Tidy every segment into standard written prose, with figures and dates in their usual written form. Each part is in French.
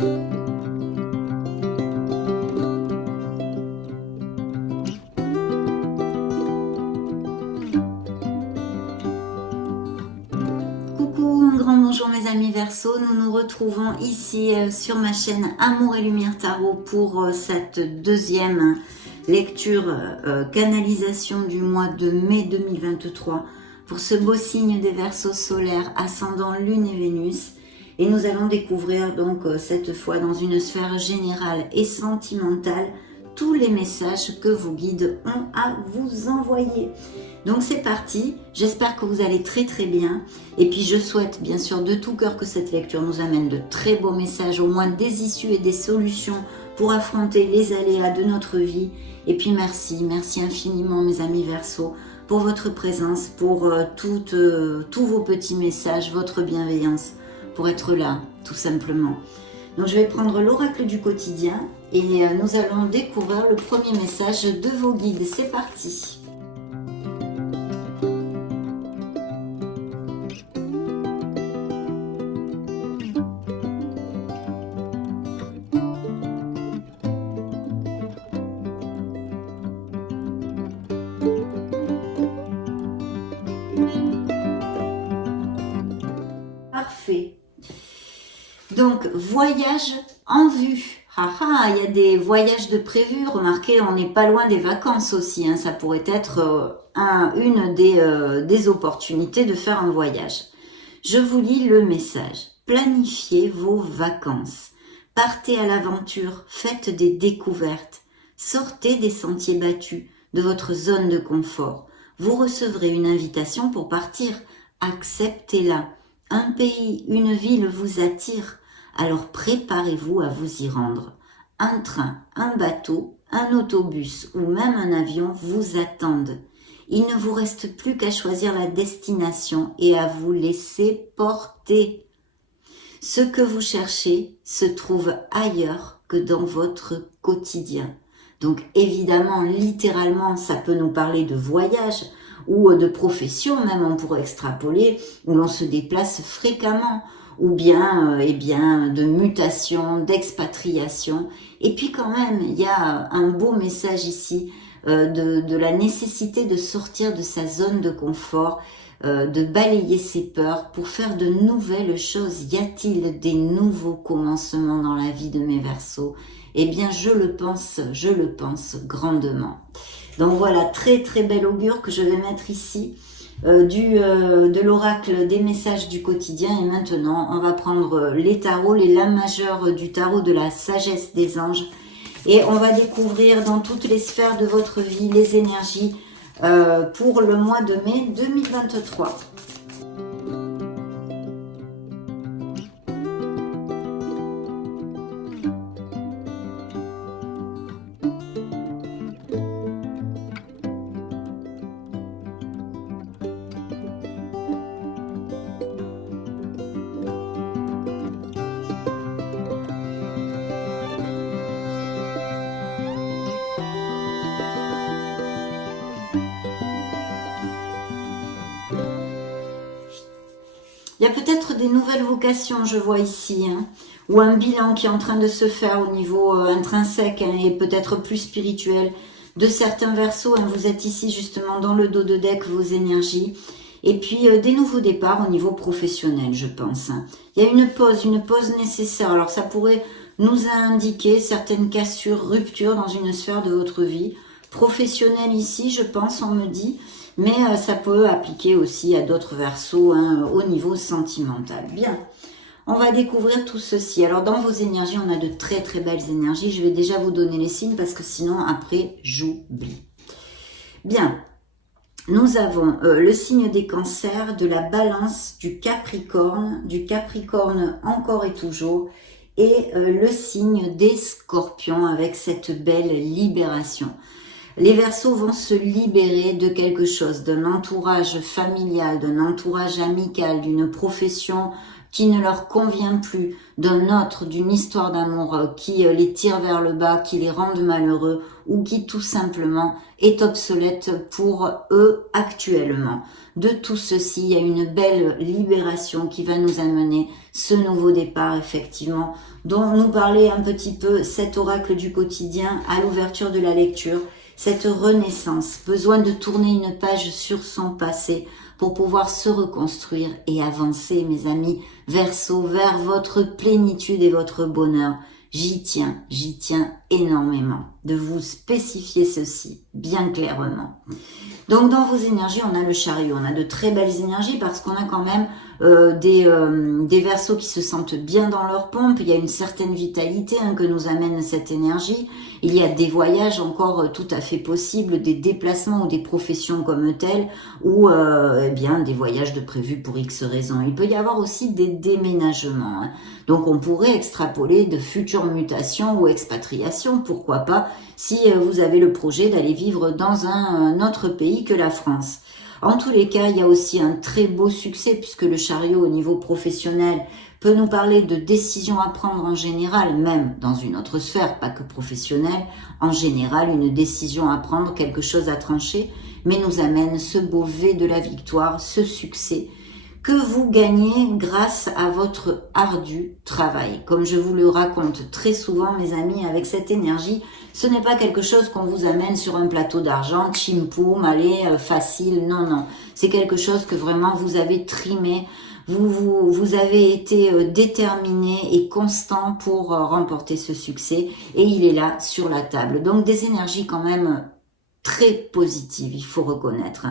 Coucou, un grand bonjour mes amis Verseau, nous nous retrouvons ici sur ma chaîne Amour et Lumière Tarot pour cette deuxième lecture canalisation du mois de mai 2023 pour ce beau signe des Verseaux solaires, ascendant Lune et Vénus. Et nous allons découvrir donc cette fois dans une sphère générale et sentimentale tous les messages que vos guides ont à vous envoyer. Donc c'est parti, j'espère que vous allez très bien et puis je souhaite bien sûr de tout cœur que cette lecture nous amène de très beaux messages, au moins des issues et des solutions pour affronter les aléas de notre vie. Et puis merci infiniment mes amis Verseau pour votre présence, pour tous vos petits messages, votre bienveillance, pour être là tout simplement. Donc je vais prendre l'oracle du quotidien et nous allons découvrir le premier message de vos guides. C'est parti. Parfait. Donc, voyage en vue. Il y a des voyages de prévus. Remarquez, on n'est pas loin des vacances aussi. Hein. Ça pourrait être une des opportunités de faire un voyage. Je vous lis le message. Planifiez vos vacances. Partez à l'aventure. Faites des découvertes. Sortez des sentiers battus, de votre zone de confort. Vous recevrez une invitation pour partir. Acceptez-la. Un pays, une ville vous attire. Alors préparez-vous à vous y rendre. Un train, un bateau, un autobus ou même un avion vous attendent. Il ne vous reste plus qu'à choisir la destination et à vous laisser porter. Ce que vous cherchez se trouve ailleurs que dans votre quotidien. Donc évidemment, littéralement, ça peut nous parler de voyage ou de profession, même on pourrait extrapoler, où l'on se déplace fréquemment, ou bien, de mutation, d'expatriation. Et puis quand même, il y a un beau message ici de la nécessité de sortir de sa zone de confort, de balayer ses peurs pour faire de nouvelles choses. Y a-t-il des nouveaux commencements dans la vie de mes Verseaux? Eh bien, je le pense grandement. Donc voilà, très bel augure que je vais mettre ici de l'oracle des messages du quotidien. Et maintenant, on va prendre les tarots, les lames majeures du tarot de la sagesse des anges. Et on va découvrir dans toutes les sphères de votre vie les énergies pour le mois de mai 2023. Il y a peut-être des nouvelles vocations, je vois ici, hein, ou un bilan qui est en train de se faire au niveau intrinsèque et peut-être plus spirituel de certains Verseaux. Hein, vous êtes ici justement dans le dos de deck, vos énergies. Et puis des nouveaux départs au niveau professionnel, je pense. Hein. Il y a une pause nécessaire. Alors ça pourrait nous indiquer certaines cassures, ruptures dans une sphère de votre vie. Professionnelle ici, je pense, on me dit. Mais ça peut appliquer aussi à d'autres Verseaux au niveau sentimental. Bien, on va découvrir tout ceci. Alors dans vos énergies, on a de très belles énergies. Je vais déjà vous donner les signes parce que sinon après j'oublie. Bien, nous avons le signe des cancers, de la balance, du capricorne encore et toujours, et le signe des scorpions avec cette belle libération. Les Verseaux vont se libérer de quelque chose, d'un entourage familial, d'un entourage amical, d'une profession qui ne leur convient plus, d'un autre, d'une histoire d'amour qui les tire vers le bas, qui les rende malheureux ou qui tout simplement est obsolète pour eux actuellement. De tout ceci, il y a une belle libération qui va nous amener ce nouveau départ, effectivement, dont nous parlait un petit peu cet oracle du quotidien à l'ouverture de la lecture, cette renaissance, besoin de tourner une page sur son passé pour pouvoir se reconstruire et avancer, mes amis, Verseau, vers votre plénitude et votre bonheur. J'y tiens énormément de vous spécifier ceci bien clairement. Donc dans vos énergies, on a le chariot, on a de très belles énergies parce qu'on a quand même des Verseaux qui se sentent bien dans leur pompe, il y a une certaine vitalité que nous amène cette énergie, il y a des voyages encore tout à fait possibles, des déplacements ou des professions comme telles, ou eh bien des voyages de prévus pour X raisons. Il peut y avoir aussi des déménagements, donc on pourrait extrapoler de futures mutations ou expatriations, pourquoi pas, si vous avez le projet d'aller vivre dans un autre pays que la France. En tous les cas, il y a aussi un très beau succès puisque le chariot au niveau professionnel peut nous parler de décisions à prendre en général, même dans une autre sphère, pas que professionnelle, en général une décision à prendre, quelque chose à trancher, mais nous amène ce beau V de la victoire, ce succès que vous gagnez grâce à votre ardu travail. Comme je vous le raconte très souvent, mes amis, avec cette énergie, ce n'est pas quelque chose qu'on vous amène sur un plateau d'argent, chimpoum, allez, facile, non, non. C'est quelque chose que vraiment vous avez trimé, vous avez été déterminé et constant pour remporter ce succès et il est là sur la table. Donc des énergies quand même très positives, il faut reconnaître.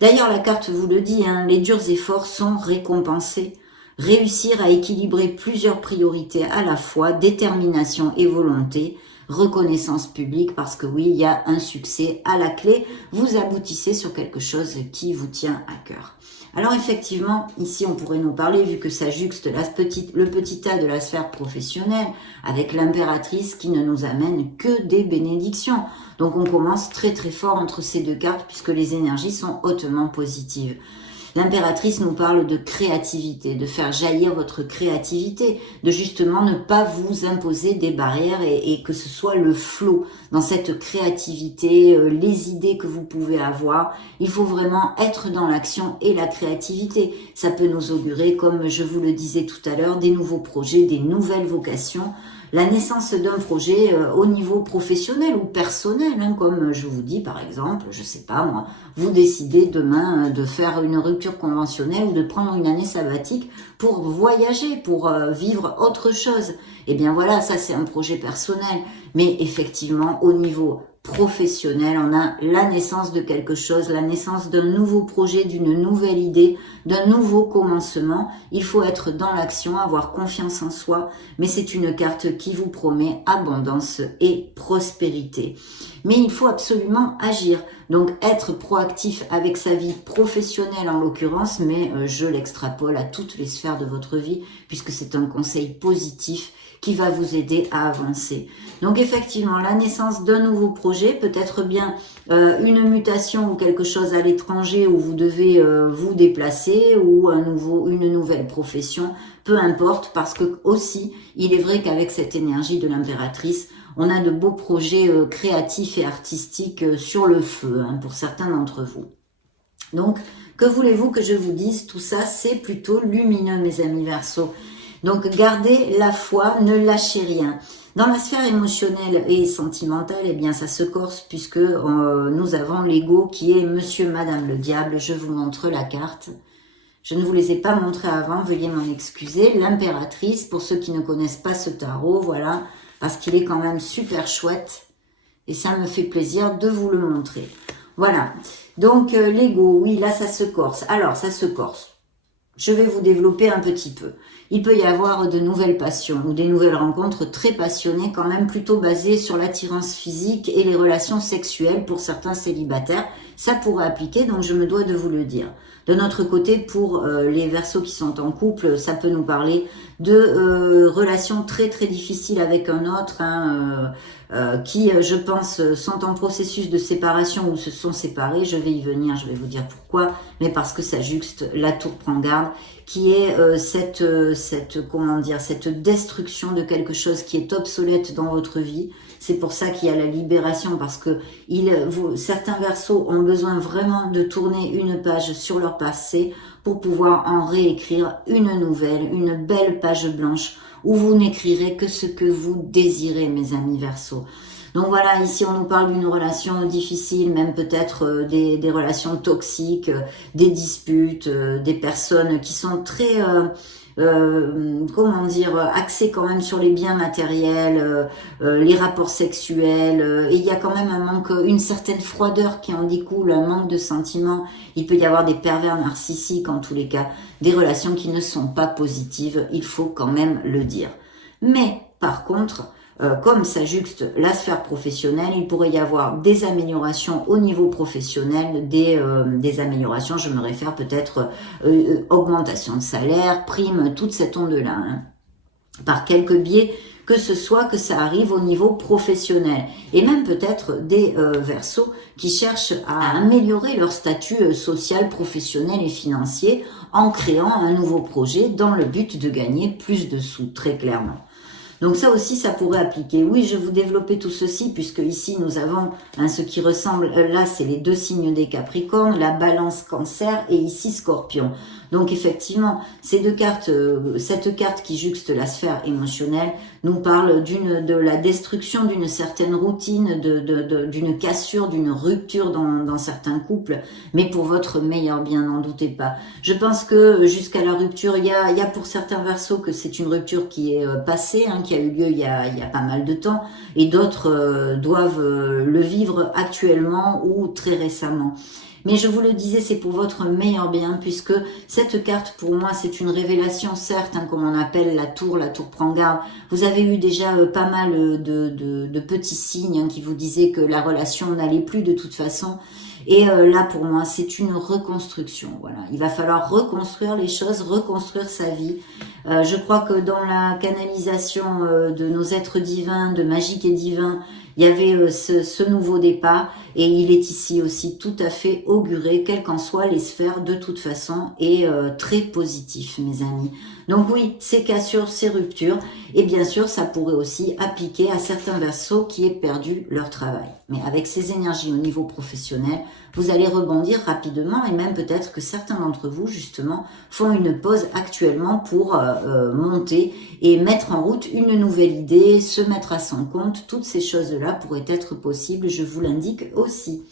D'ailleurs, la carte vous le dit, les durs efforts sont récompensés. Réussir à équilibrer plusieurs priorités à la fois, détermination et volonté, reconnaissance publique, parce que oui, il y a un succès à la clé. Vous aboutissez sur quelque chose qui vous tient à cœur. Alors effectivement, ici on pourrait nous parler, vu que ça juxte le petit tas de la sphère professionnelle, avec l'impératrice qui ne nous amène que des bénédictions. Donc on commence très très fort entre ces deux cartes, puisque les énergies sont hautement positives. L'impératrice nous parle de créativité, de faire jaillir votre créativité, de justement ne pas vous imposer des barrières et que ce soit le flot dans cette créativité, les idées que vous pouvez avoir. Il faut vraiment être dans l'action et la créativité. Ça peut nous augurer, comme je vous le disais tout à l'heure, des nouveaux projets, des nouvelles vocations, la naissance d'un projet au niveau professionnel ou personnel, comme je vous dis par exemple, je sais pas moi, vous décidez demain de faire une rupture conventionnelle ou de prendre une année sabbatique pour voyager, pour vivre autre chose. Eh bien voilà, ça c'est un projet personnel, mais effectivement au niveau professionnel, on a la naissance de quelque chose, la naissance d'un nouveau projet, d'une nouvelle idée, d'un nouveau commencement. Il faut être dans l'action, avoir confiance en soi, mais c'est une carte qui vous promet abondance et prospérité. Mais il faut absolument agir, donc être proactif avec sa vie professionnelle en l'occurrence, mais je l'extrapole à toutes les sphères de votre vie, puisque c'est un conseil positif qui va vous aider à avancer. Donc effectivement, la naissance d'un nouveau projet, peut-être bien une mutation ou quelque chose à l'étranger où vous devez vous déplacer ou une nouvelle profession, peu importe, parce que aussi, il est vrai qu'avec cette énergie de l'impératrice, on a de beaux projets créatifs et artistiques sur le feu, pour certains d'entre vous. Donc, que voulez-vous que je vous dise? Tout ça, c'est plutôt lumineux, mes amis Verseaux. Donc, gardez la foi, ne lâchez rien. Dans la sphère émotionnelle et sentimentale, eh bien, ça se corse puisque nous avons l'ego qui est Monsieur, Madame le Diable. Je vous montre la carte. Je ne vous les ai pas montrées avant, veuillez m'en excuser. L'impératrice, pour ceux qui ne connaissent pas ce tarot, voilà, parce qu'il est quand même super chouette. Et ça me fait plaisir de vous le montrer. Voilà. Donc, l'ego, oui, là, ça se corse. Alors, ça se corse. Je vais vous développer un petit peu. Il peut y avoir de nouvelles passions ou des nouvelles rencontres très passionnées, quand même plutôt basées sur l'attirance physique et les relations sexuelles pour certains célibataires. Ça pourrait appliquer, donc je me dois de vous le dire. De notre côté, pour les Verseaux qui sont en couple, ça peut nous parler de relations très très difficiles avec un autre, hein, qui, je pense, sont en processus de séparation ou se sont séparés. Je vais y venir, je vais vous dire pourquoi, mais parce que ça juxte la tour prend garde, qui est comment dire, cette destruction de quelque chose qui est obsolète dans votre vie. C'est pour ça qu'il y a la libération, parce que certains Verseaux ont besoin vraiment de tourner une page sur leur passé pour pouvoir en réécrire une nouvelle, une belle page blanche où vous n'écrirez que ce que vous désirez, mes amis Verseaux. Donc voilà, ici on nous parle d'une relation difficile, même peut-être des relations toxiques, des disputes, des personnes qui sont très, comment dire, axées quand même sur les biens matériels, les rapports sexuels, et il y a quand même un manque, une certaine froideur qui en découle, un manque de sentiments. Il peut y avoir des pervers narcissiques en tous les cas, des relations qui ne sont pas positives, il faut quand même le dire. Mais par contre, comme ça juxte la sphère professionnelle, il pourrait y avoir des améliorations au niveau professionnel, des améliorations, je me réfère peut-être augmentation de salaire, prime, toute cette onde-là, hein, par quelques biais que ce soit, que ça arrive au niveau professionnel. Et même peut-être des Verseaux qui cherchent à améliorer leur statut social, professionnel et financier en créant un nouveau projet dans le but de gagner plus de sous, très clairement. Donc ça aussi, ça pourrait appliquer. Oui, je vais vous développer tout ceci, puisque ici, nous avons ce qui ressemble, là, c'est les deux signes des Capricornes, la Balance Cancer et ici Scorpion. Donc effectivement, ces deux cartes, cette carte qui juxte la sphère émotionnelle, nous parle de la destruction d'une certaine routine, d'une cassure, d'une rupture dans certains couples, mais pour votre meilleur bien, n'en doutez pas. Je pense que jusqu'à la rupture, il y a pour certains Verseaux que c'est une rupture qui est passée, hein, qui a eu lieu il y a pas mal de temps, et d'autres doivent le vivre actuellement ou très récemment. Mais je vous le disais, c'est pour votre meilleur bien, puisque cette carte, pour moi, c'est une révélation, certes, hein, comme on appelle la tour prend garde. Vous avez eu déjà pas mal de petits signes, hein, qui vous disaient que la relation n'allait plus de toute façon. Et là, pour moi, c'est une reconstruction. Voilà, il va falloir reconstruire les choses, reconstruire sa vie. Je crois que dans la canalisation de nos êtres divins, de magique et divin, il y avait ce nouveau départ, et il est ici aussi tout à fait auguré, quelles qu'en soient les sphères, de toute façon, et très positif, mes amis. Donc oui, ces cassures, ces ruptures, et bien sûr, ça pourrait aussi appliquer à certains Verseaux qui aient perdu leur travail. Mais avec ces énergies au niveau professionnel, vous allez rebondir rapidement, et même peut-être que certains d'entre vous, justement, font une pause actuellement pour monter et mettre en route une nouvelle idée, se mettre à son compte. Toutes ces choses-là pourraient être possibles, je vous l'indique aussi.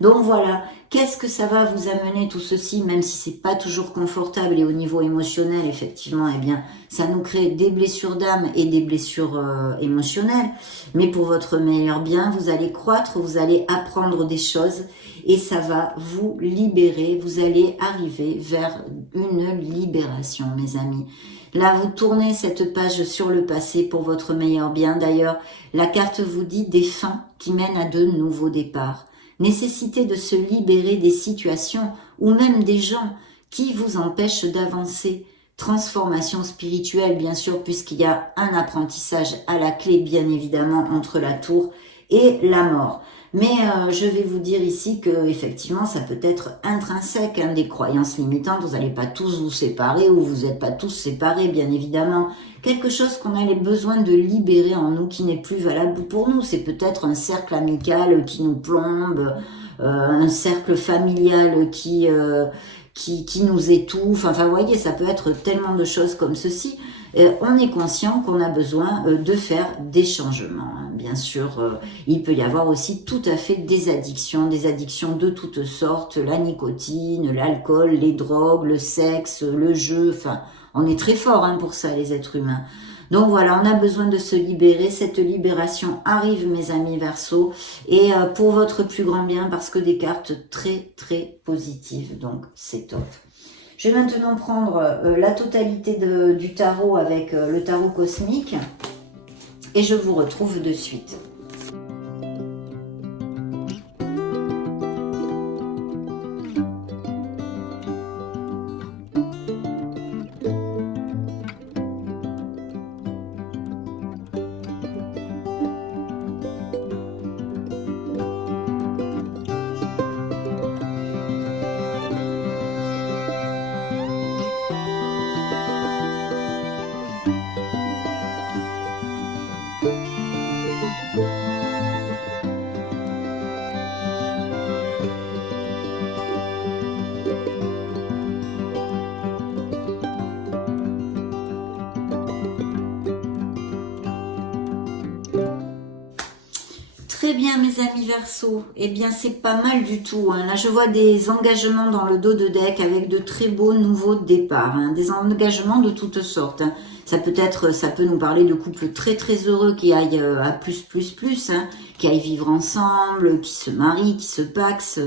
Donc voilà, qu'est-ce que ça va vous amener tout ceci, même si c'est pas toujours confortable, et au niveau émotionnel, effectivement, eh bien, ça nous crée des blessures d'âme et des blessures émotionnelles. Mais pour votre meilleur bien, vous allez croître, vous allez apprendre des choses, et ça va vous libérer. Vous allez arriver vers une libération, mes amis. Là, vous tournez cette page sur le passé pour votre meilleur bien. D'ailleurs, la carte vous dit des fins qui mènent à de nouveaux départs. Nécessité de se libérer des situations ou même des gens qui vous empêchent d'avancer. Transformation spirituelle, bien sûr, puisqu'il y a un apprentissage à la clé, bien évidemment, entre la tour et la mort. Mais je vais vous dire ici que effectivement, ça peut être intrinsèque, hein, des croyances limitantes. Vous n'allez pas tous vous séparer, ou vous n'êtes pas tous séparés, bien évidemment. Quelque chose qu'on a besoin de libérer en nous, qui n'est plus valable pour nous. C'est peut-être un cercle amical qui nous plombe, un cercle familial qui nous étouffe. Enfin, vous voyez, ça peut être tellement de choses comme ceci. On est conscient qu'on a besoin de faire des changements. Hein. Bien sûr, il peut y avoir aussi tout à fait des addictions de toutes sortes, la nicotine, l'alcool, les drogues, le sexe, le jeu. Enfin, on est très fort, hein, pour ça, les êtres humains. Donc voilà, on a besoin de se libérer. Cette libération arrive, mes amis Verseaux, et pour votre plus grand bien, parce que des cartes très très positives, donc c'est top. Je vais maintenant prendre la totalité du tarot avec le tarot cosmique, et je vous retrouve de suite. Très bien mes amis Verseau, eh bien c'est pas mal du tout, hein. Là je vois des engagements dans le dos de deck avec de très beaux nouveaux départs, hein. Des engagements de toutes sortes, hein. Ça peut nous parler de couples très très heureux qui aillent à plus, hein, qui aillent vivre ensemble, qui se marient, qui se paxent,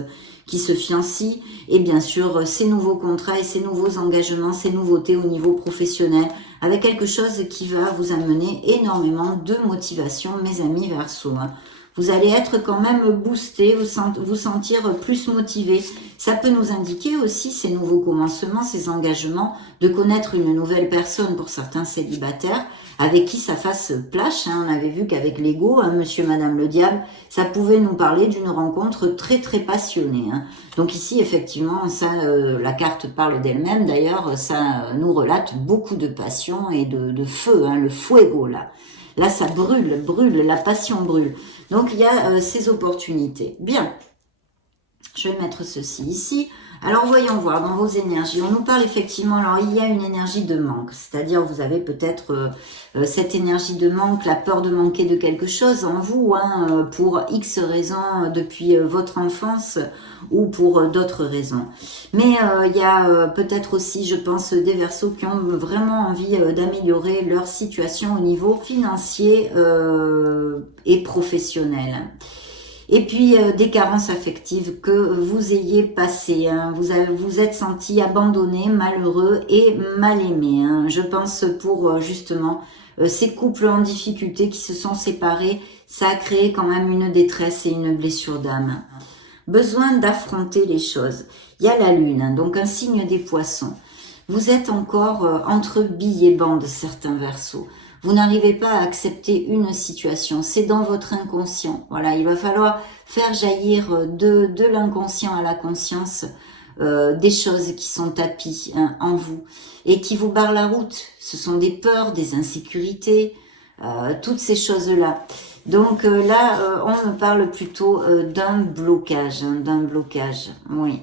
qui se fiancent, et bien sûr ces nouveaux contrats et ces nouveaux engagements, ces nouveautés au niveau professionnel, avec quelque chose qui va vous amener énormément de motivation mes amis Verseau, hein. Vous allez être quand même boosté, vous sentir plus motivé. Ça peut nous indiquer aussi ces nouveaux commencements, ces engagements, de connaître une nouvelle personne pour certains célibataires, avec qui ça fasse plage, hein. On avait vu qu'avec l'ego, hein, monsieur, madame le diable, ça pouvait nous parler d'une rencontre très très passionnée, hein. Donc ici, effectivement, ça, la carte parle d'elle-même. D'ailleurs, ça nous relate beaucoup de passion et de feu, hein, le fuego là. Là, ça brûle, la passion brûle. Donc, il y a ces opportunités. Bien, je vais mettre ceci ici. Alors, voyons voir dans vos énergies. On nous parle effectivement, alors il y a une énergie de manque. C'est-à-dire, vous avez peut-être cette énergie de manque, la peur de manquer de quelque chose en vous, hein, pour X raisons depuis votre enfance ou pour d'autres raisons. Mais il y a peut-être aussi, je pense, des Verseaux qui ont vraiment envie d'améliorer leur situation au niveau financier et professionnel. Et puis des carences affectives que vous ayez passées, hein. Vous êtes senti abandonné, malheureux et mal aimé, hein. Je pense pour justement ces couples en difficulté qui se sont séparés, ça a créé quand même une détresse et une blessure d'âme. Besoin d'affronter les choses. Il y a la lune, hein, donc un signe des poissons. Vous êtes encore entre billes et bandes, certains Verseaux. Vous n'arrivez pas à accepter une situation, c'est dans votre inconscient. Voilà, il va falloir faire jaillir de l'inconscient à la conscience des choses qui sont tapies, hein, en vous et qui vous barrent la route. Ce sont des peurs, des insécurités, toutes ces choses-là. Donc là, on me parle plutôt d'un blocage, hein, oui.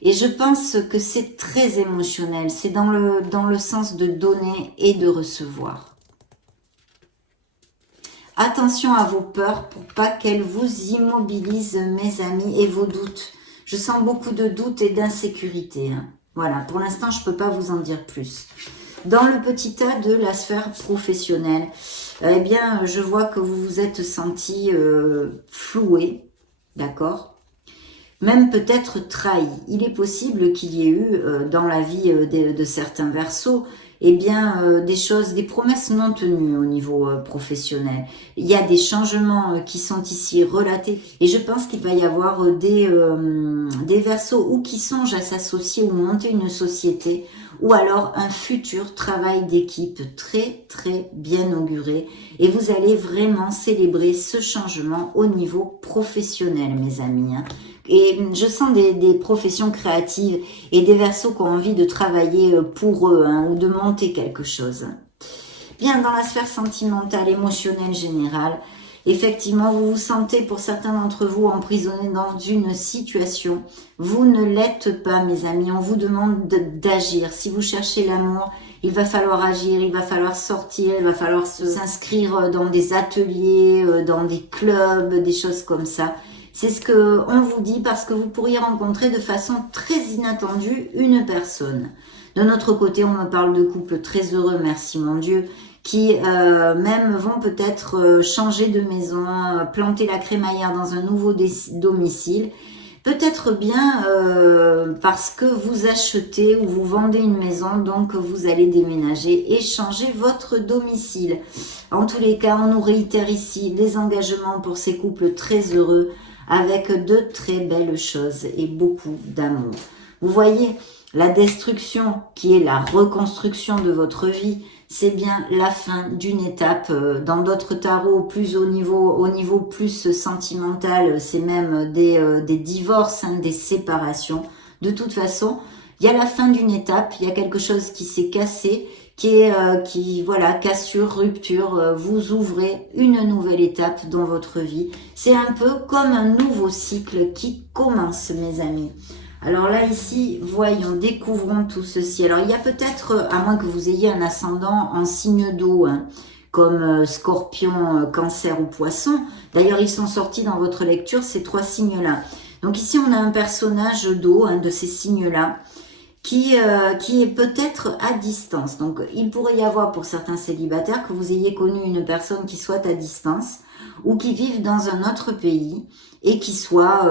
Et je pense que c'est très émotionnel, c'est dans le sens de donner et de recevoir. Attention à vos peurs pour pas qu'elles vous immobilisent, mes amis, et vos doutes. Je sens beaucoup de doutes et d'insécurité, hein. Voilà, pour l'instant, je peux pas vous en dire plus. Dans le petit tas de la sphère professionnelle, eh bien, je vois que vous vous êtes senti floué, d'accord ? Même peut-être trahi. Il est possible qu'il y ait eu dans la vie de certains Verseaux, eh bien, des choses, des promesses non tenues au niveau professionnel. Il y a des changements qui sont ici relatés et je pense qu'il va y avoir des Verseaux ou qui songent à s'associer ou monter une société ou alors un futur travail d'équipe très très bien auguré et vous allez vraiment célébrer ce changement au niveau professionnel, mes amis, hein. Et je sens des professions créatives et des Verseaux qui ont envie de travailler pour eux, hein, ou de monter quelque chose. Bien, dans la sphère sentimentale, émotionnelle, générale, effectivement, vous vous sentez, pour certains d'entre vous, emprisonné dans une situation. Vous ne l'êtes pas, mes amis. On vous demande d'agir. Si vous cherchez l'amour, il va falloir agir, il va falloir sortir, il va falloir s'inscrire dans des ateliers, dans des clubs, des choses comme ça. C'est ce que on vous dit parce que vous pourriez rencontrer de façon très inattendue une personne. De notre côté, on me parle de couples très heureux, merci mon Dieu, qui même vont peut-être changer de maison, planter la crémaillère dans un nouveau domicile. Peut-être bien parce que vous achetez ou vous vendez une maison, donc vous allez déménager et changer votre domicile. En tous les cas, on nous réitère ici les engagements pour ces couples très heureux, avec de très belles choses et beaucoup d'amour. Vous voyez, la destruction qui est la reconstruction de votre vie, c'est bien la fin d'une étape. Dans d'autres tarots, plus au niveau plus sentimental, c'est même des divorces, hein, des séparations. De toute façon, il y a la fin d'une étape, il y a quelque chose qui s'est cassé, voilà, cassure, rupture, vous ouvrez une nouvelle étape dans votre vie. C'est un peu comme un nouveau cycle qui commence, mes amis. Alors là, ici, voyons, découvrons tout ceci. Alors, il y a peut-être, à moins que vous ayez un ascendant en signe d'eau, hein, comme Scorpion, Cancer ou Poisson. D'ailleurs, ils sont sortis dans votre lecture, ces 3 signes-là. Donc ici, on a un personnage d'eau, de ces signes-là, qui est peut-être à distance. Donc, il pourrait y avoir pour certains célibataires que vous ayez connu une personne qui soit à distance ou qui vive dans un autre pays et qui soit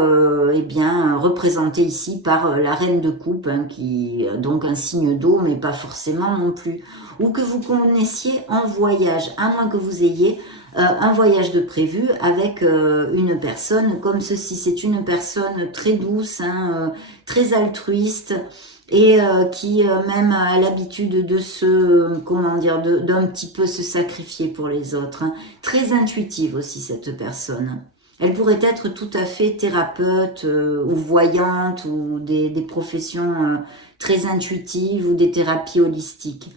eh bien représentée ici par la reine de coupe, qui donc un signe d'eau, mais pas forcément non plus. Ou que vous connaissiez en voyage, à moins que vous ayez un voyage de prévu avec une personne comme ceci. C'est une personne très douce, très altruiste, et qui même a l'habitude de d'un petit peu se sacrifier pour les autres. Très intuitive aussi cette personne. Elle pourrait être tout à fait thérapeute ou voyante ou des professions très intuitives ou des thérapies holistiques.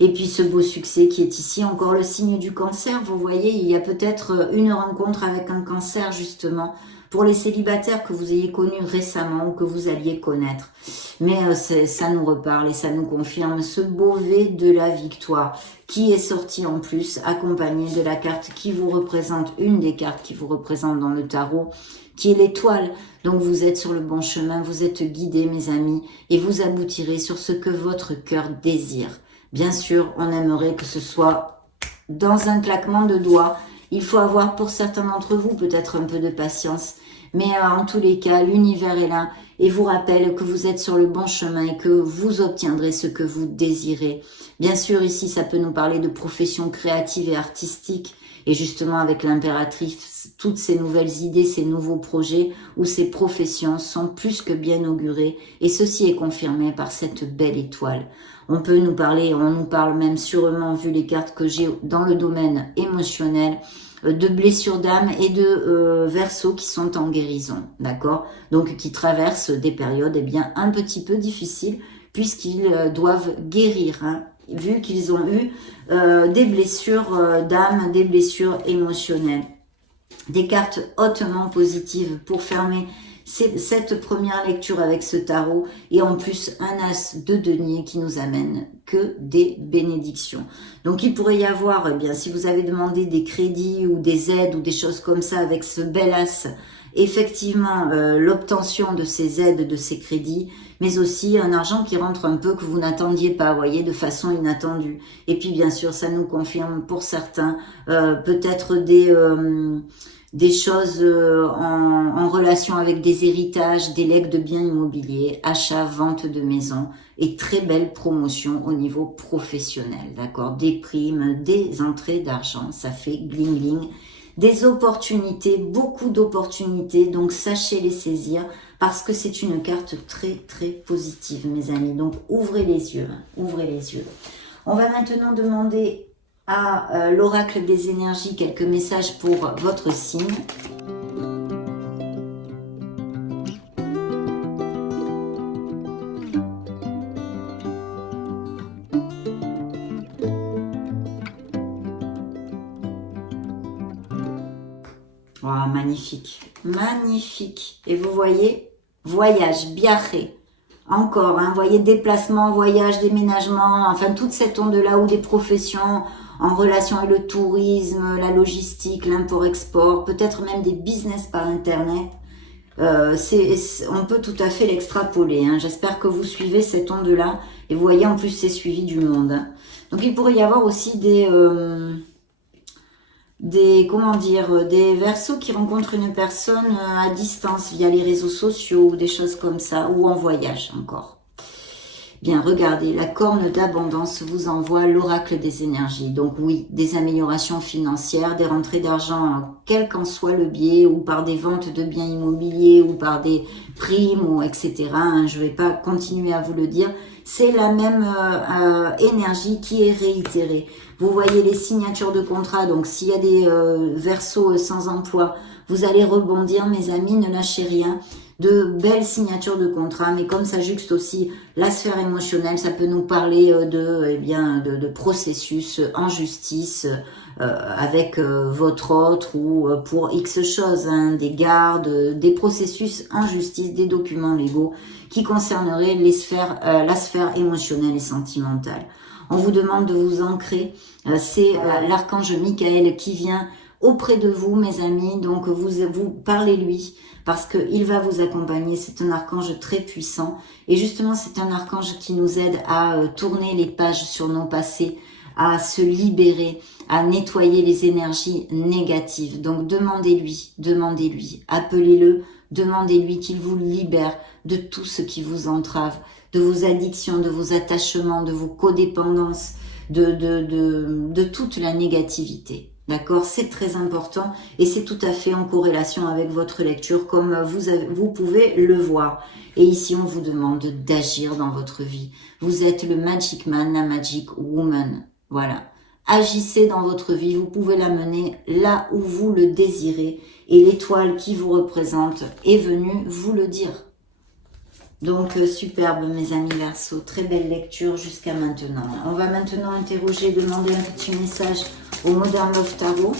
Et puis ce beau succès qui est ici, encore le signe du Cancer, vous voyez, il y a peut-être une rencontre avec un Cancer justement, pour les célibataires que vous ayez connus récemment ou que vous alliez connaître. Mais ça nous reparle et ça nous confirme ce beau V de la victoire qui est sorti en plus, accompagné de la carte qui vous représente, une des cartes qui vous représente dans le tarot, qui est l'étoile. Donc vous êtes sur le bon chemin, vous êtes guidés mes amis, et vous aboutirez sur ce que votre cœur désire. Bien sûr, on aimerait que ce soit dans un claquement de doigts. Il faut avoir pour certains d'entre vous peut-être un peu de patience. Mais en tous les cas, l'univers est là et vous rappelle que vous êtes sur le bon chemin et que vous obtiendrez ce que vous désirez. Bien sûr, ici, ça peut nous parler de professions créatives et artistiques. Et justement, avec l'impératrice, toutes ces nouvelles idées, ces nouveaux projets ou ces professions sont plus que bien augurées. Et ceci est confirmé par cette belle étoile. On peut nous parler, on nous parle même sûrement, vu les cartes que j'ai dans le domaine émotionnel, de blessures d'âme et de Verseaux qui sont en guérison, d'accord? Donc qui traversent des périodes bien un petit peu difficiles puisqu'ils doivent guérir, vu qu'ils ont eu des blessures d'âme, des blessures émotionnelles. Des cartes hautement positives pour fermer cette première lecture avec ce tarot, et en plus un as de denier qui nous amène que des bénédictions. Donc il pourrait y avoir, eh bien, si vous avez demandé des crédits ou des aides ou des choses comme ça avec ce bel as, effectivement l'obtention de ces aides, de ces crédits, mais aussi un argent qui rentre un peu que vous n'attendiez pas, vous voyez, de façon inattendue. Et puis bien sûr, ça nous confirme pour certains peut-être des choses en relation avec des héritages, des legs de biens immobiliers, achats, vente de maisons et très belles promotions au niveau professionnel, d'accord? Des primes, des entrées d'argent, ça fait gling gling. Des opportunités, beaucoup d'opportunités, donc sachez les saisir parce que c'est une carte très très positive mes amis. Donc ouvrez les yeux, ouvrez les yeux. On va maintenant demander à l'oracle des énergies quelques messages pour votre signe. Oh, magnifique, magnifique. Et vous voyez, voyage, biarré. Encore, vous voyez, déplacement, voyage, déménagement, enfin toute cette onde-là ou des professions en relation avec le tourisme, la logistique, l'import-export, peut-être même des business par Internet. On peut tout à fait l'extrapoler. J'espère que vous suivez cette onde-là. Et vous voyez, en plus, c'est suivi du monde. Donc, il pourrait y avoir aussi des Verseaux qui rencontrent une personne à distance via les réseaux sociaux ou des choses comme ça, ou en voyage encore. Bien, regardez, la corne d'abondance vous envoie l'oracle des énergies. Donc oui, des améliorations financières, des rentrées d'argent, quel qu'en soit le biais, ou par des ventes de biens immobiliers, ou par des primes, ou etc. Je ne vais pas continuer à vous le dire. C'est la même énergie qui est réitérée. Vous voyez les signatures de contrat, donc s'il y a des Verseaux sans emploi, vous allez rebondir, mes amis, ne lâchez rien. De belles signatures de contrat, mais comme ça juxte aussi la sphère émotionnelle, ça peut nous parler de processus en justice avec votre autre ou pour X choses, des gardes, des processus en justice, des documents légaux qui concerneraient la sphère émotionnelle et sentimentale. On vous demande de vous ancrer. C'est l'archange Michael qui vient auprès de vous, mes amis. Donc, vous parlez-lui parce qu'il va vous accompagner. C'est un archange très puissant. Et justement, c'est un archange qui nous aide à tourner les pages sur nos passés, à se libérer, à nettoyer les énergies négatives. Donc, demandez-lui, appelez-le, demandez-lui qu'il vous libère de tout ce qui vous entrave, de vos addictions, de vos attachements, de vos codépendances, de toute la négativité. D'accord? C'est très important et c'est tout à fait en corrélation avec votre lecture comme vous pouvez le voir. Et ici, on vous demande d'agir dans votre vie. Vous êtes le Magic Man, la Magic Woman. Voilà. Agissez dans votre vie, vous pouvez la mener là où vous le désirez et l'étoile qui vous représente est venue vous le dire. Donc, superbe, mes amis Verseau. Très belle lecture jusqu'à maintenant. On va maintenant interroger, demander un petit message au Modern Love Tarot.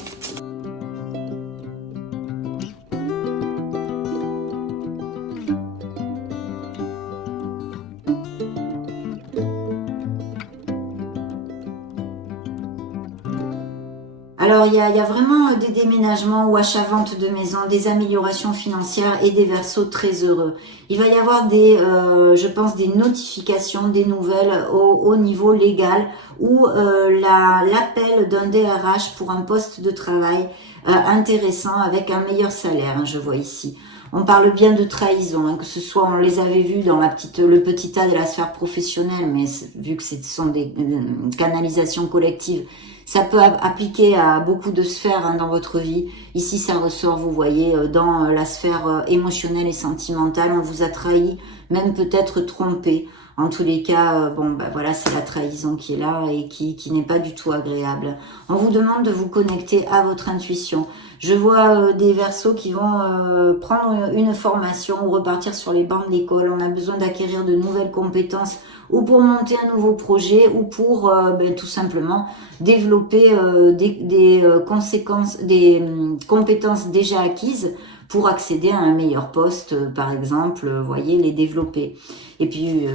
Alors, il y a vraiment des déménagements ou achats-ventes de maisons, des améliorations financières et des Verseaux très heureux. Il va y avoir je pense, des notifications, des nouvelles au niveau légal ou l'appel d'un DRH pour un poste de travail intéressant avec un meilleur salaire, hein, je vois ici. On parle bien de trahison, hein, que ce soit, on les avait vus dans le petit tas de la sphère professionnelle, mais vu que ce sont des canalisations collectives, ça peut appliquer à beaucoup de sphères hein, dans votre vie. Ici, ça ressort, vous voyez, dans la sphère émotionnelle et sentimentale. On vous a trahi, même peut-être trompé. En tous les cas, voilà, c'est la trahison qui est là et qui n'est pas du tout agréable. On vous demande de vous connecter à votre intuition. Je vois des Verseaux qui vont prendre une formation ou repartir sur les bancs de l'école. On a besoin d'acquérir de nouvelles compétences ou pour monter un nouveau projet ou pour tout simplement développer des compétences déjà acquises pour accéder à un meilleur poste, par exemple, voyez, les développer. Et puis,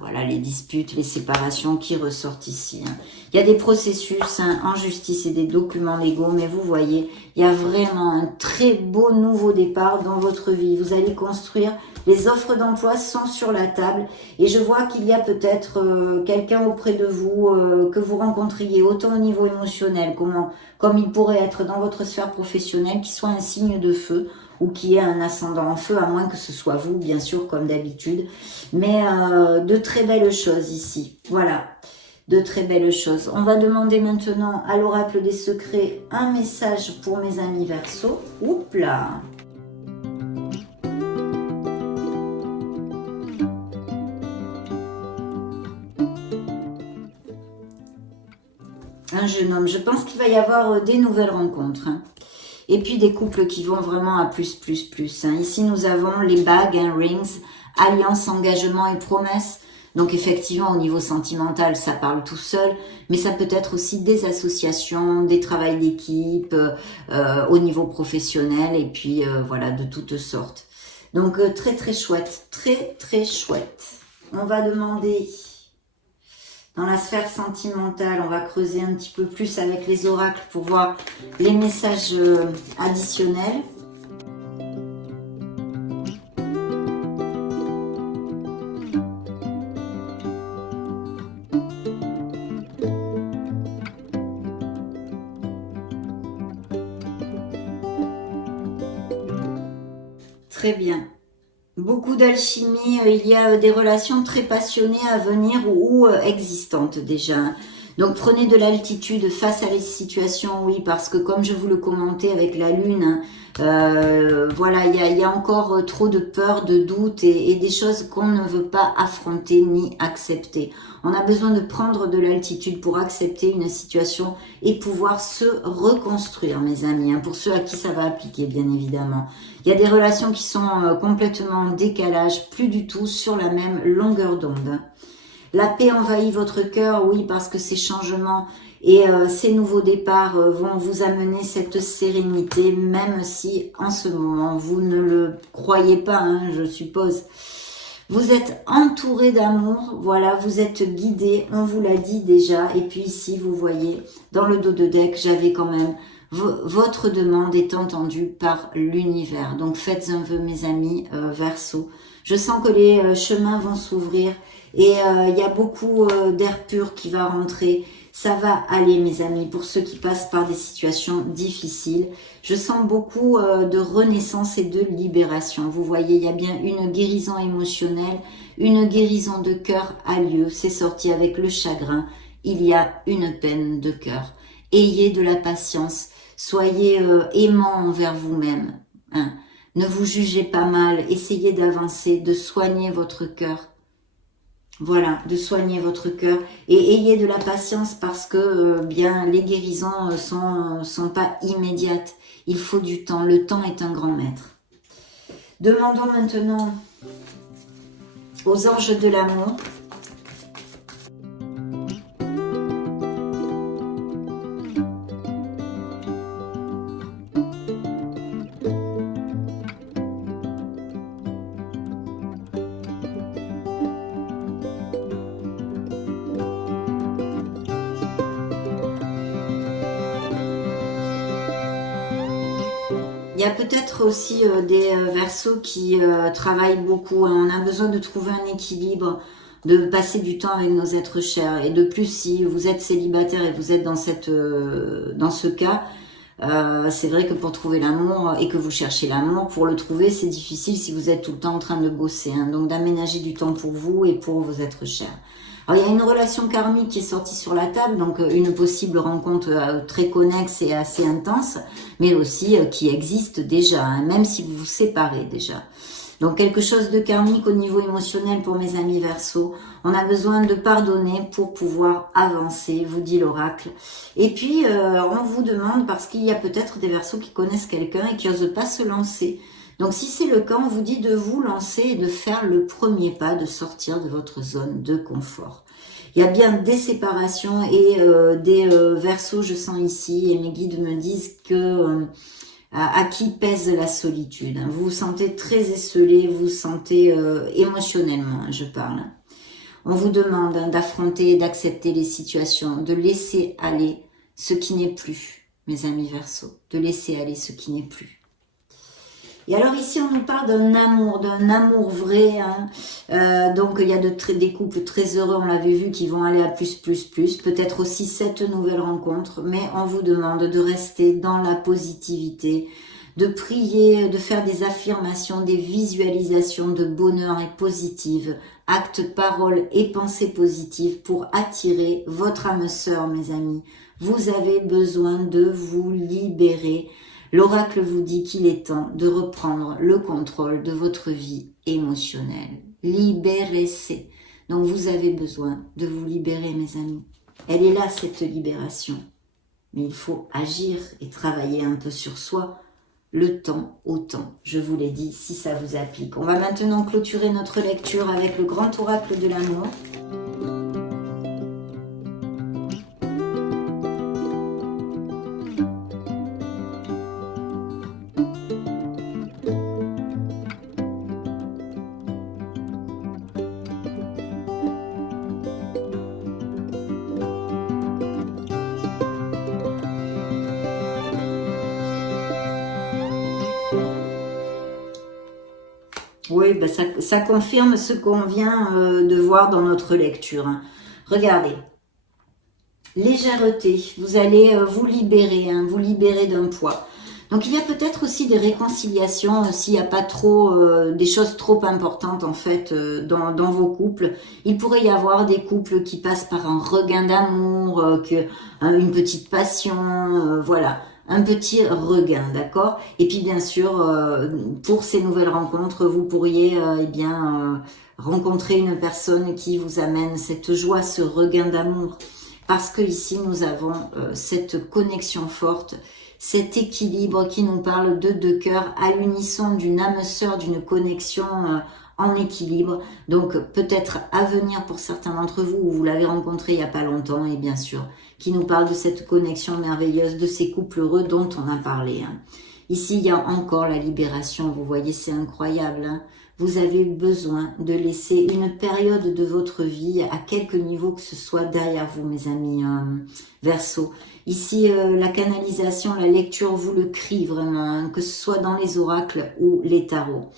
voilà, les disputes, les séparations qui ressortent ici. Hein. Il y a des processus en justice et des documents légaux, mais vous voyez, il y a vraiment un très beau nouveau départ dans votre vie. Vous allez construire, les offres d'emploi sont sur la table et je vois qu'il y a peut-être quelqu'un auprès de vous que vous rencontriez, autant au niveau émotionnel, comme il pourrait être dans votre sphère professionnelle, qui soit un signe de feu ou qui ait un ascendant en feu, à moins que ce soit vous, bien sûr, comme d'habitude. Mais de très belles choses ici. Voilà, de très belles choses. On va demander maintenant à l'oracle des secrets un message pour mes amis Verseaux. Oups là! Un jeune homme. Je pense qu'il va y avoir des nouvelles rencontres. Hein. Et puis des couples qui vont vraiment à plus. Hein. Ici, nous avons les bagues, hein, rings, alliance, engagement et promesses. Donc effectivement, au niveau sentimental, ça parle tout seul, mais ça peut être aussi des associations, des travails d'équipe, au niveau professionnel, et puis voilà, de toutes sortes. Donc très chouette, très chouette. On va demander... Dans la sphère sentimentale, on va creuser un petit peu plus avec les oracles pour voir les messages additionnels. Très bien. Beaucoup d'alchimie, il y a des relations très passionnées à venir ou existantes déjà. Donc prenez de l'altitude face à les situations, oui, parce que comme je vous le commentais avec la lune, voilà, il y a encore trop de peur, de doute et des choses qu'on ne veut pas affronter ni accepter. On a besoin de prendre de l'altitude pour accepter une situation et pouvoir se reconstruire, mes amis, hein, pour ceux à qui ça va appliquer, bien évidemment. Il y a des relations qui sont complètement en décalage, plus du tout sur la même longueur d'onde. La paix envahit votre cœur, oui, parce que ces changements et ces nouveaux départs vont vous amener cette sérénité, même si en ce moment, vous ne le croyez pas, hein, je suppose. Vous êtes entouré d'amour, voilà, vous êtes guidé, on vous l'a dit déjà. Et puis ici, vous voyez, dans le dos de deck, j'avais quand même votre demande est entendue par l'univers. Donc faites un vœu, mes amis, Verseau. Je sens que les chemins vont s'ouvrir et il y a beaucoup d'air pur qui va rentrer. Ça va aller, mes amis, pour ceux qui passent par des situations difficiles. Je sens beaucoup de renaissance et de libération. Vous voyez, il y a bien une guérison émotionnelle, une guérison de cœur a lieu. C'est sorti avec le chagrin. Il y a une peine de cœur. Ayez de la patience. Soyez aimant envers vous-même. Hein. Ne vous jugez pas mal. Essayez d'avancer, de soigner votre cœur. Voilà, de soigner votre cœur et ayez de la patience parce que bien les guérisons sont pas immédiates. Il faut du temps. Le temps est un grand maître. Demandons maintenant aux anges de l'amour. Il y a peut-être aussi des Verseaux qui travaillent beaucoup. On a besoin de trouver un équilibre, de passer du temps avec nos êtres chers. Et de plus, si vous êtes célibataire et vous êtes dans ce cas, c'est vrai que pour trouver l'amour et que vous cherchez l'amour, pour le trouver, c'est difficile si vous êtes tout le temps en train de bosser. Hein. Donc d'aménager du temps pour vous et pour vos êtres chers. Alors, il y a une relation karmique qui est sortie sur la table, donc une possible rencontre très connexe et assez intense, mais aussi qui existe déjà, hein, même si vous vous séparez déjà. Donc quelque chose de karmique au niveau émotionnel pour mes amis Verseaux. On a besoin de pardonner pour pouvoir avancer, vous dit l'oracle. Et puis on vous demande, parce qu'il y a peut-être des Verseaux qui connaissent quelqu'un et qui n'osent pas se lancer. Donc si c'est le cas, on vous dit de vous lancer et de faire le premier pas, de sortir de votre zone de confort. Il y a bien des séparations et des Verseaux, je sens ici, et mes guides me disent que à qui pèse la solitude. Vous vous sentez très esselé, vous vous sentez émotionnellement, je parle. On vous demande d'affronter et d'accepter les situations, de laisser aller ce qui n'est plus, mes amis Verseaux, de laisser aller ce qui n'est plus. Et alors ici, on nous parle d'un amour vrai. Hein. Donc, il y a des couples très heureux, on l'avait vu, qui vont aller à plus. Peut-être aussi cette nouvelle rencontre. Mais on vous demande de rester dans la positivité, de prier, de faire des affirmations, des visualisations de bonheur et positives, actes, paroles et pensées positives pour attirer votre âme sœur, mes amis. Vous avez besoin de vous libérer. L'oracle vous dit qu'il est temps de reprendre le contrôle de votre vie émotionnelle. Libérez-vous. Donc vous avez besoin de vous libérer, mes amis. Elle est là, cette libération. Mais il faut agir et travailler un peu sur soi. Le temps au temps, je vous l'ai dit, si ça vous applique. On va maintenant clôturer notre lecture avec le grand oracle de l'amour. Oui, ben ça confirme ce qu'on vient de voir dans notre lecture. Hein. Regardez, légèreté, vous allez vous libérer d'un poids. Donc il y a peut-être aussi des réconciliations s'il n'y a pas trop des choses trop importantes en fait dans vos couples. Il pourrait y avoir des couples qui passent par un regain d'amour, une petite passion, voilà. Un petit regain, d'accord? Et puis bien sûr, pour ces nouvelles rencontres, vous pourriez rencontrer une personne qui vous amène cette joie, ce regain d'amour. Parce que ici, nous avons cette connexion forte, cet équilibre qui nous parle de deux cœurs à l'unisson, d'une âme sœur, d'une connexion en équilibre. Donc peut-être à venir pour certains d'entre vous, où vous l'avez rencontré il n'y a pas longtemps, et bien sûr, qui nous parle de cette connexion merveilleuse, de ces couples heureux dont on a parlé. Hein. Ici, il y a encore la libération, vous voyez, c'est incroyable. Hein. vous avez besoin de laisser une période de votre vie, à quelque niveau que ce soit, derrière vous, mes amis Verseau. Ici, la canalisation, la lecture vous le crie vraiment, hein, que ce soit dans les oracles ou les tarots.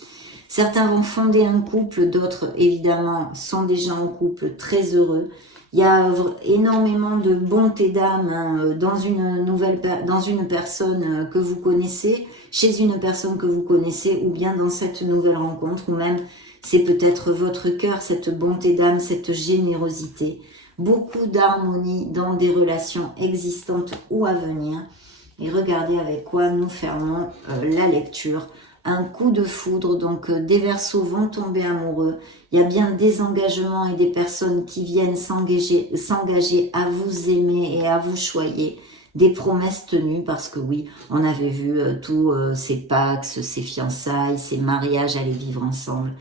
Certains vont fonder un couple, d'autres, évidemment, sont déjà en couple très heureux. Il y a énormément de bonté d'âme hein, dans une personne que vous connaissez, chez une personne que vous connaissez, ou bien dans cette nouvelle rencontre, ou même c'est peut-être votre cœur, cette bonté d'âme, cette générosité. Beaucoup d'harmonie dans des relations existantes ou à venir. Et regardez avec quoi nous fermons la lecture. Un coup de foudre, donc des Verseaux vont tomber amoureux. Il y a bien des engagements et des personnes qui viennent s'engager à vous aimer et à vous choyer. Des promesses tenues, parce que oui, on avait vu tous ces pactes, ces fiançailles, ces mariages, aller vivre ensemble.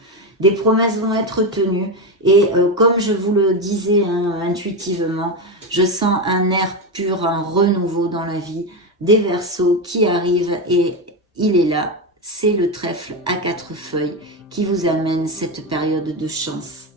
Des promesses vont être tenues et comme je vous le disais hein, intuitivement, je sens un air pur, un renouveau dans la vie des Verseaux qui arrivent et il est là. C'est le trèfle à 4 feuilles qui vous amène cette période de chance.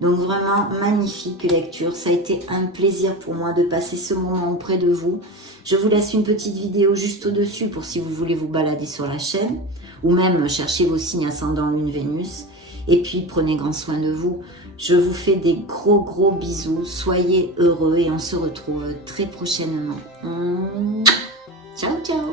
Donc vraiment magnifique lecture, ça a été un plaisir pour moi de passer ce moment auprès de vous. Je vous laisse une petite vidéo juste au-dessus pour si vous voulez vous balader sur la chaîne ou même chercher vos signes ascendant Lune Vénus. Et puis prenez grand soin de vous. Je vous fais des gros bisous, soyez heureux et on se retrouve très prochainement. Ciao ciao.